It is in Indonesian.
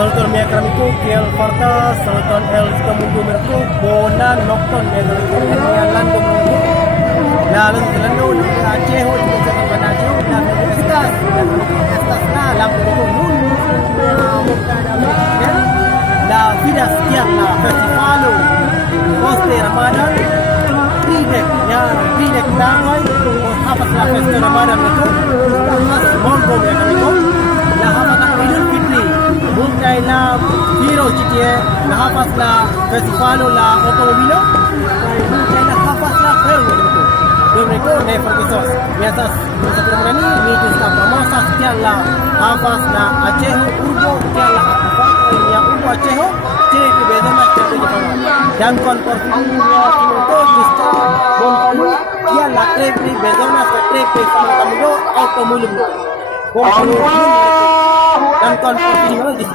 Saluton mia kami ko kiel farta saluton el kamundu merko bonan nokton mia kami ko yang landung lalu lando Aceh ho juga jangan manajo dan estas na lam ko nun la vida sekian la festivalo poste Ramadan Ridek damai hapas la festa Ramadan itu monggo mia kami ko la hapas Idul Fitri mulai la Hero Citie la hapas la festivalo la automobilo mulai la hapas la ferro mereka never kesos biasa sebelum ini meeting staff masa sekian la hapas la Aceh urbo sekian la yang urbo Aceh cek beda mas cek dan konportinya itu bisa bonkamu dia la trek ni beda mas trek sama kamu do automobilo bonkamu dan konportinya di